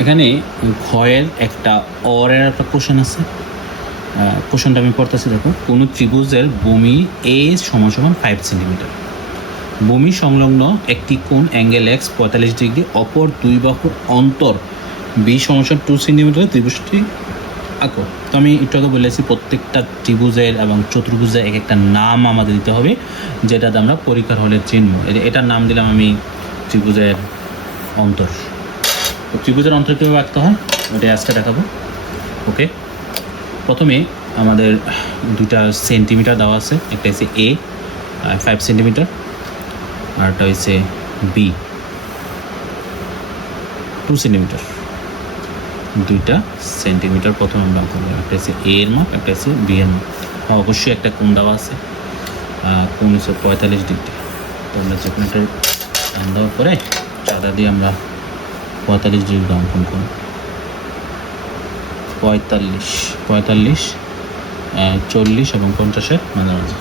এখানে ক্ষয়ের একটা অরের একটা কোশ্চেন আছে। কোশ্চেনটা আমি পড়তেছি, দেখো। কোনো ত্রিভুজের ভূমি এ সমান 5 সেন্টিমিটার, ভূমি সংলগ্ন একটি কোণ অ্যাঙ্গেল এক্স 45 ডিগ্রি, অপর দুই বাহুর অন্তর বি সমান 2 সেন্টিমিটার ত্রিভুজটি আঁকো। তো আমি একটু আগে বলেছি প্রত্যেকটা ত্রিভুজের এবং চতুর্ভুজের এক একটা নাম আমাদের দিতে হবে, যেটাতে আমরা পরীক্ষার হলে চিনব। এটার নাম দিলাম আমি ত্রিভুজের অন্তর। তো ত্রিভুজের অন্তর কীভাবে আঁকতে হয় ওটা আজকে দেখাবো। ওকে, প্রথমে আমাদের দুইটা সেন্টিমিটার দেওয়া আছে, একটা হচ্ছে এ 5 সেন্টিমিটার, আর একটা হচ্ছে বি 2 সেন্টিমিটার। দুইটা সেন্টিমিটার প্রথমে আমরা আঁকবো, একটা হচ্ছে এ এর মাপ, একটা হচ্ছে বি এর মাপ। অবশ্যই একটা কোণ দেওয়া আছে, কোণ হচ্ছে 45 ডিগ্রি। তো আমরা যে কোনো একটা টান দেওয়ার পরে চাঁদা দিয়ে আমরা 45 ডিগ্রি অঙ্কন করব। 45, 40 এবং 50-এর মাঝামাঝি।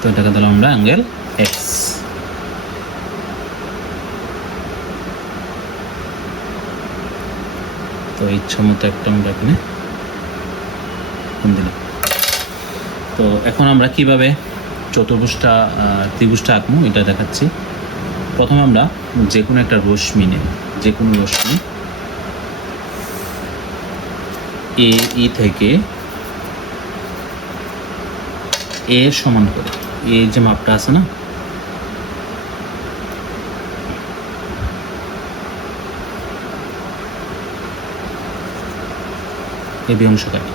তো এটাকে দিলাম আমরা অ্যাঙ্গেল এক্স। তো ইচ্ছা মতো একটা আমরা এখানে কোণ দিলাম। তো এখন আমরা কিভাবে ত্রিভুজটা আঁকবো এটা দেখাচ্ছি। প্রথমে আমরা যে কোনো একটা রশ্মি নেব, যে কোনো রশ্মি ই থেকে এ সমান করে, এ যে মাপটা আছে না, এ বি অংশ কাটি।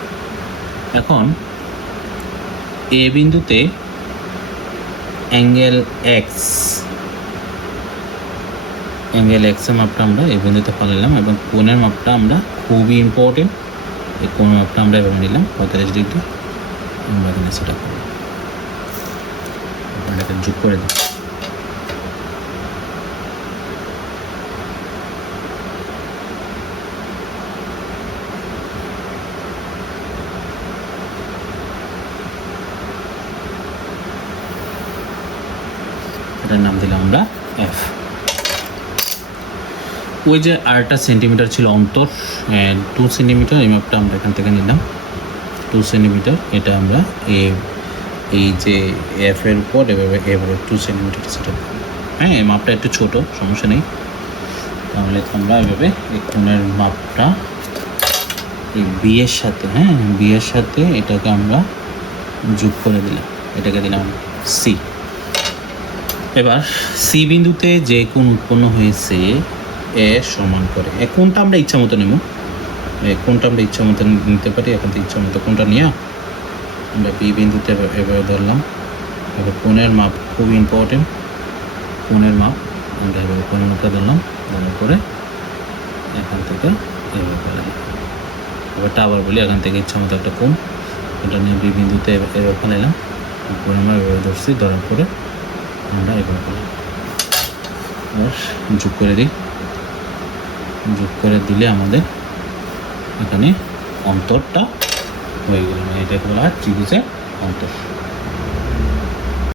এখন এ বিন্দুতে অ্যাঙ্গেল এক্স এর মাপটা আমরা এই বিন্দুতে ফেলালাম, এবং কোণের মাপটা আমরা, খুবই ইম্পর্টেন্ট, এই কোণের মাপটা আমরা এভাবে নিলাম 45 ডিগ্রি। আমরা এখানে সেটা করব, এটাকে যোগ করে দিই। এটার নাম দিলাম আমরা এফ। ওই যে আরেকটা সেন্টিমিটার ছিল অন্তর, 2 সেন্টিমিটার, এই মাপটা আমরা এখান থেকে নিলাম 2 সেন্টিমিটার। এটা আমরা এই যে এফ এর উপর এভাবে 2 সেন্টিমিটার সেটা, হ্যাঁ এই মাপটা একটু ছোট, সমস্যা নেই। তাহলে আমরা এভাবে এই কোণের মাপটা এই বি এর সাথে, হ্যাঁ বি এর সাথে এটাকে আমরা যোগ করে দিলাম, এটাকে দিলাম সি। এবার সি বিন্দুতে যে কোণ উৎপন্ন হয়েছে এ সমান করে, এই কোণটা আমরা ইচ্ছা মতো নেব, এই কোণটা আমরা ইচ্ছা মতো নিতে পারি। এখন তো ইচ্ছা মতো কোণটা নিয়ে আমরা বি বিন্দুতে এভাবে ধরলাম। এবার কোণের মাপ খুব ইম্পর্টেন্ট, কোণের মাপ আমরা এভাবে কোণের মাপটা ধরলাম, ধরার পরে এখান থেকে এভাবে ফেলে দিলাম। এবারটা আবার বলি, এখান থেকে ইচ্ছা মতো একটা কোণ, এটা নিয়ে বি বিন্দুতে এভাবে ফেলাইলাম, কোণের মাপ এভাবে ধরছি, ধরার পরে আমরা এভাবে ফেলাম। এবার যোগ করে দিই, যোগ করে দিলে আমাদের এখানে অন্তরটা হয়ে গেল, এটাকে বলা হয় ত্রিভুজের অন্তর।